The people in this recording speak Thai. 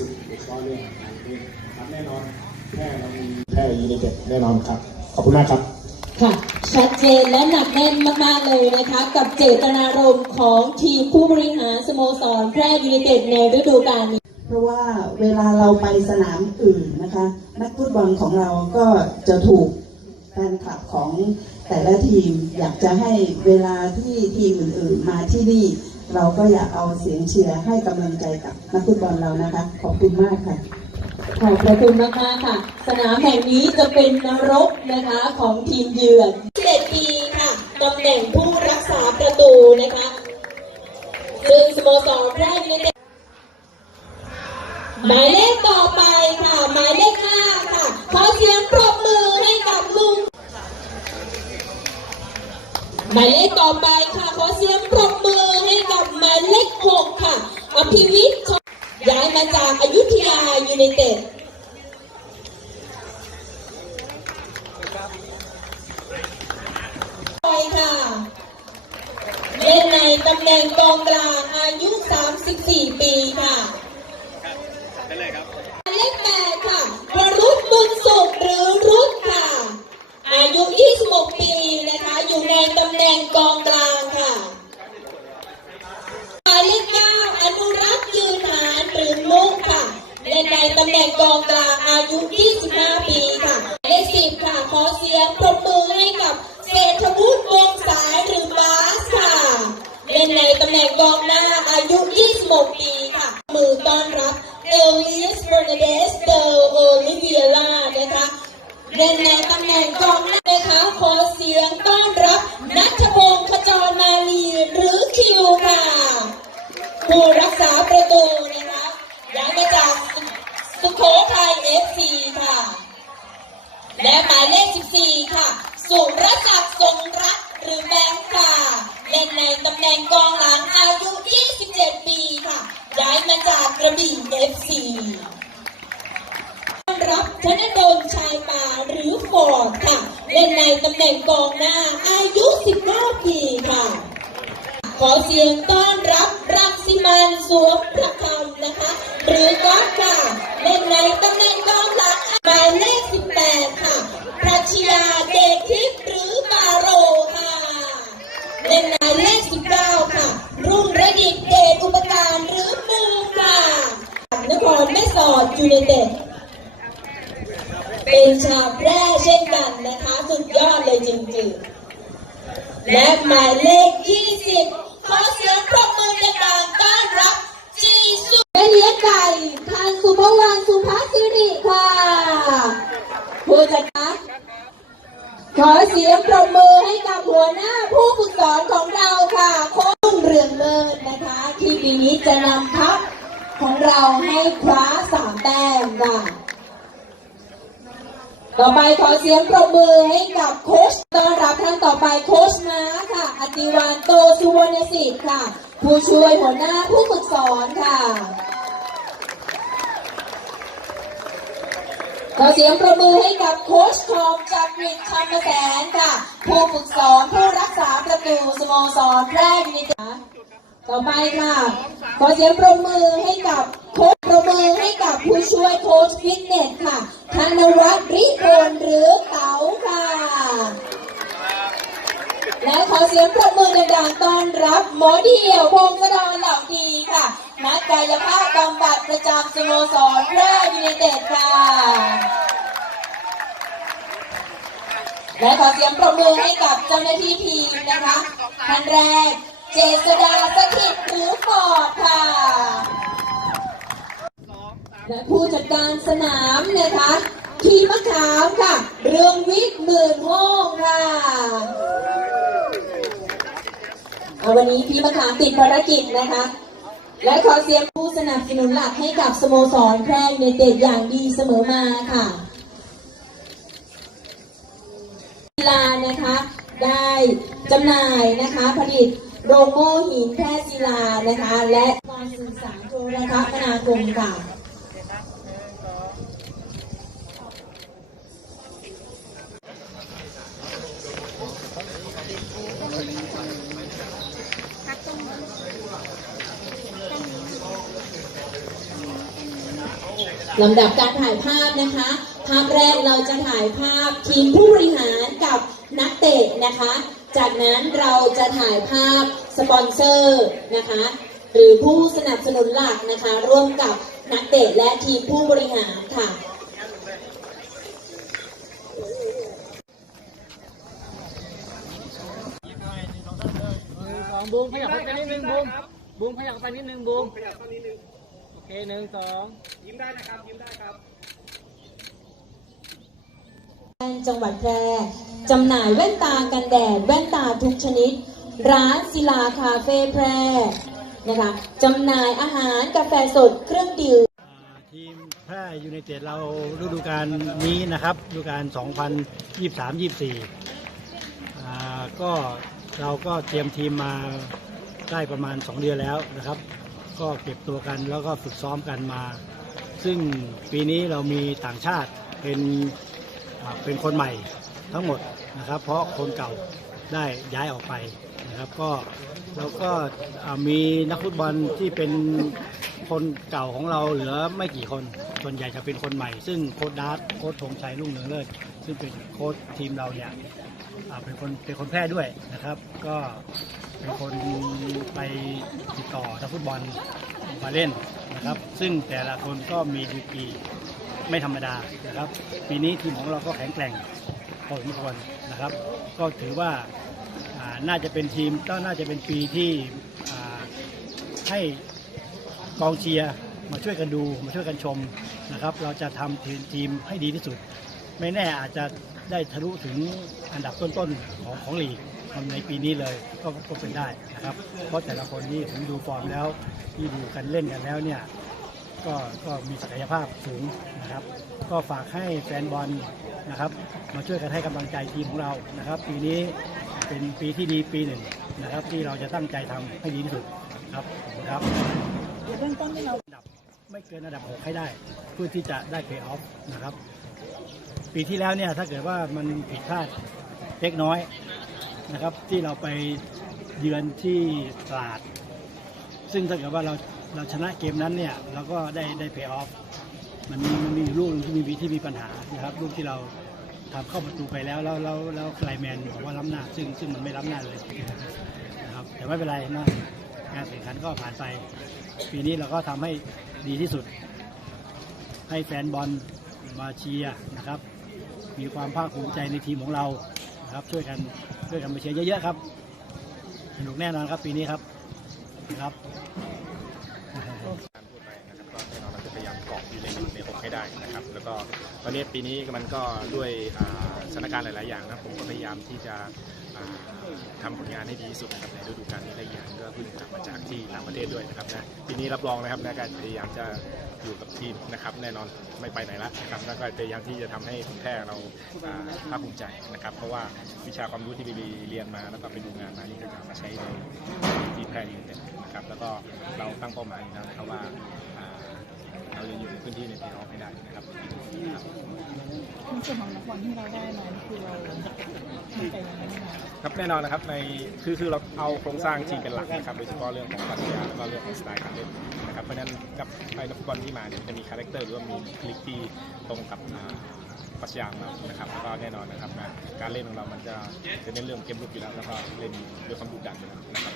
สิบโดยเฉพาะเรื่องการเล่นครับแน่นอนแค่เรามีแค่ยูไนเต็ดแน่นอนครับ ขอบคุณมากครับค่ะชัดเจนและหนักแน่นมาก ๆ เลยนะคะ กับเจตนารมณ์ของทีมผู้บริหารสโมสรแพร่ยูไนเต็ดในฤดูกาลนี้ เพราะว่าเวลาเราไปสนามอื่นนะคะ นักฟุตบอลของเราก็จะถูกแฟนคลับของแต่ละทีมอยากจะให้เวลาที่ทีมอื่น ๆ มาที่นี่ เราก็อยากเอาเสียงเชียร์ให้กำลังใจกับนักฟุตบอลเรานะคะ ขอบคุณมากค่ะ ขอบพระคุณมากมากๆค่ะ สนามแห่งนี้จะเป็นนรกนะคะของทีมเยือน11ปีค่ะตำแหน่งผู้รักษาประตูนะคะซึ่งสโมสรแร่ยูไนเต็ดหมายเลขต่อไปค่ะ หมายเลขห้าค่ะ ขอเสียงปรบมือให้กับลุง หมายเลขต่อไปค่ะ ขอเสียงปรบมือให้กับหมายเลขหกค่ะ อภิวิทย์ย้ายมาจากอายุทยายูไนเต็ดไปค่ะเล่นในตำแหน่งกองกลางอายุ 34 ปีค่ะหมายเลขแปดค่ะวรุษบุญสุขหรือรุษค่ะ อายุ 26 ปีนะคะ อยู่ในตำแหน่งกองก เล่นในตำแหน่งกองหน้าอายุ 26 ปีค่ะ มือต้อนรับเอลิสเบอร์นเดสเดอโอลิเวียล่านะคะเล่นในตำแหน่งกองหน้านะคะขอเสียงต้อนรับนัทพงศ์ขจรมาลีหรือคิวค่ะผู้รักษาประตูนะคะย้ายมาจากสุโขทัยเอฟซีค่ะ และหมายเลข 14 ค่ะ สุรศักดิ์ทรงรัก หรือแบงค์ค่ะเล่นในตำแหน่งกองหลังอายุ 27 ปีค่ะย้ายมาจากกระบี่เอฟซีต้อนรับธนดลชายป่าหรือฟอร์ดค่ะ เล่นในตำแหน่งกองหน้าอายุ 19 ปีค่ะ ขอเสียงต้อนรับรังสิมันสวมประคำนะคะ หรือก๊อฟค่ะ เป็นชาวแพร่เช่นกันนะคะสุดยอดเลยจริงๆ และหมายเลข 20 ขอเสียงปรบมือดังๆต้อนรับจีสุแม่เลี้ยงไก่ทางสุภวรรณสุภาสิริค่ะผู้จัดการขอเสียงปรบมือให้กับหัวหน้าผู้ฝึกสอนของเราค่ะโค้ชรุ่งเรืองเลิศนะคะ ที่ปีนี้จะนำทัพของเราให้คว้าสามแต้มค่ะ ต่อไปขอเสียงปรบมือให้กับโค้ชต้อนรับท่านต่อไปโค้ชม้าค่ะ อติวานโตสุวรรณสิทธิ์ค่ะ ผู้ช่วยหัวหน้าผู้ฝึกสอนค่ะขอเสียงปรบมือให้กับโค้ชทองจากริดคำแสนค่ะ ผู้ฝึกสอนผู้รักษาประตูสโมสรแรกนิตาต่อไปค่ะ ขอเสียงปรบมือให้กับ มือให้กับผู้ช่วยโค้ชฟิตเนสค่ะ ธนวัฒน์ริพลหรือเต๋าค่ะ และขอเสียงปรบมือดังๆต้อนรับหมอเดี่ยวพงศธรเหล่าดีค่ะ นักกายภาพบำบัดประจำสโมสรแพร่ยูไนเต็ดค่ะ และขอเสียงปรบมือให้กับเจ้าหน้าที่ทีมนะคะท่านแรก เจษดาสถิตหรือฟอร์ดค่ะ และผู้จัดการสนามนะคะทีมมะขามค่ะ เรืองวิทย์หมื่นห้องค่ะเอาวันนี้พี่มะขามติดภารกิจนะคะ และขอเสียงผู้สนับสนุนหลักให้กับสโมสรแพร่ยูไนเต็ดอย่างดีเสมอมาค่ะกีฬานะคะได้จำหน่ายนะคะผลิตโรโม่หินแพร่ศิลานะคะ และการสื่อสารโทรคมนาคมค่ะ ลำดับการถ่ายภาพนะคะ ภาพแรกเราจะถ่ายภาพทีมผู้บริหารกับนักเตะนะคะ จากนั้นเราจะถ่ายภาพสปอนเซอร์นะคะ หรือผู้สนับสนุนหลักนะคะ ร่วมกับนักเตะและทีมผู้บริหารค่ะสองบูมขยับไปนิดนึงบูมบูมขยับไปนิดนึงบูมขยับไปนิด นึงโอเคหนึ่งสองจังหวัดแพร่จำหน่ายแว่นตากันแดด แว่นตาทุกชนิด ร้านศิลาคาเฟ่แพร่นะคะจำหน่ายอาหารกาแฟสดเครื่องดื่มอ่าทีมแพร่ยูไนเต็ดเราฤดูกาลนี้นะครับฤดูกาล 2023-24อ่าก็เราก็เตรียมทีมมาได้ประมาณ 2 เดือนแล้วนะครับ ก็เก็บตัวกันแล้วก็ฝึกซ้อมกันมา ซึ่งปีนี้เรามีต่างชาติเป็นเป็นคนใหม่ทั้งหมดนะครับ เพราะคนเก่าได้ย้ายออกไปนะครับ ก็เราก็มีนักฟุตบอลที่เป็นคนเก่าของเราเหลือไม่กี่คน ส่วนใหญ่จะเป็นคนใหม่ ซึ่งโค้ชดาร์ตโค้ชธงชัยรุ่งเรืองเลิศซึ่งเป็นโค้ชทีมเราเนี่ยเป็นคนเป็นคนแพร่ด้วยนะครับ ก็ เป็นคนไปติดต่อนักฟุตบอลมาเล่นนะครับ ซึ่งแต่ละคนก็มีดีกรีไม่ธรรมดานะครับ ปีนี้ทีมของเราก็แข็งแกร่งพอสมควรนะครับ ก็ถือว่าน่าจะเป็นทีมก็น่าจะเป็นปีที่ให้กองเชียร์มาช่วยกันดูมาช่วยกันชมนะครับ เราจะทำทีมทีมให้ดีที่สุด ไม่แน่อาจจะได้ทะลุถึงอันดับต้นๆของของลีก ในปีนี้เลยก็ก็เป็นได้นะครับ เพราะแต่ละคนนี่ผมดูฟอร์มแล้ว ที่ดูกันเล่นกันแล้วเนี่ยก็ก็มีศักยภาพสูงนะครับ ก็ฝากให้แฟนบอลนะครับ มาช่วยกันให้กำลังใจทีมของเรานะครับ ปีนี้เป็นปีที่ดีปีหนึ่งนะครับ ที่เราจะตั้งใจทำให้ดีที่สุดครับขอบคุณครับเบื้องต้นที่เราดับไม่เกินระดับ 6 ให้ได้ เพื่อที่จะได้เพย์ออฟนะครับ ปีที่แล้วเนี่ยถ้าเกิดว่ามันผิดพลาดเล็กน้อย นะครับที่เราไปเยือนที่ตราด ซึ่งถ้าเกิดว่าเราเราชนะเกมนั้นเนี่ยเราก็ได้ได้เพย์ออฟมันมีมันมีลูกที่มีที่มีปัญหานะครับลูกที่เราทำเข้าประตูไปแล้วแล้วแล้วแล้วไคลแมนบอกว่าล้ำหน้า ซึ่งซึ่งมันไม่ล้ำหน้าเลยนะครับแต่ไม่เป็นไรนะงานแข่งขันก็ผ่านไป ปีนี้เราก็ทำให้ดีที่สุด ให้แฟนบอลมาเชียร์นะครับ มีความภาคภูมิใจในทีมของเรานะครับช่วยกัน ช่วยกันมาเชียร์เยอะๆครับสนุกแน่นอนครับปีนี้ครับครับ อยู่ในหนึ่งในหกให้ได้นะครับ แล้วก็ตอนนี้ปีนี้มันก็ด้วยสถานการณ์หลาย ๆ อย่างนะผมก็พยายามที่จะอ่าทำผลงานให้ดีที่สุดนะครับในฤดูกาลนี้และอีกอย่างก็เพิ่งกลับมาจากที่ต่างประเทศด้วยนะครับนะปีนี้รับรองนะครับในการพยายามจะอยู่กับทีมนะครับ แน่นอนไม่ไปไหนละนะครับแล้วก็พยายามที่จะทำให้คนแพร่เราภาคภูมิใจนะครับ เพราะว่าวิชาความรู้ที่ไปเรียนมาแล้วก็ไปดูงานมานี่ก็จะมาใช้ในที่แพร่ยูไนเต็ดนะครับ แล้วก็เราตั้งเป้าหมายนะครับว่า เราจะอยู่ในพื้นที่ในเพลย์ออฟให้ได้นะครับครับในส่วนของนักบอลที่เราได้มานี่คือเรามั่นใจยังไงบ้างคะครับแน่นอนนะครับในคือคือเราเอาโครงสร้างทีมเป็นหลักนะครับโดยเฉพาะเรื่องของปรัชญาแล้วก็เรื่องของสไตล์การเล่นนะครับเพราะฉะนั้นกับไอ้นักฟุตบอลที่มาเนี่ยจะมีคาแรคเตอร์หรือว่ามีคลิกที่ตรงกับอ่าปรัชญาของเรานะครับแล้วก็แน่นอนนะครับนะการเล่นของเรามันจะจะเน้นเรื่องเกมลุกอยู่แล้วแล้วก็เล่นด้วยความดุดันอยู่แล้วนะครับ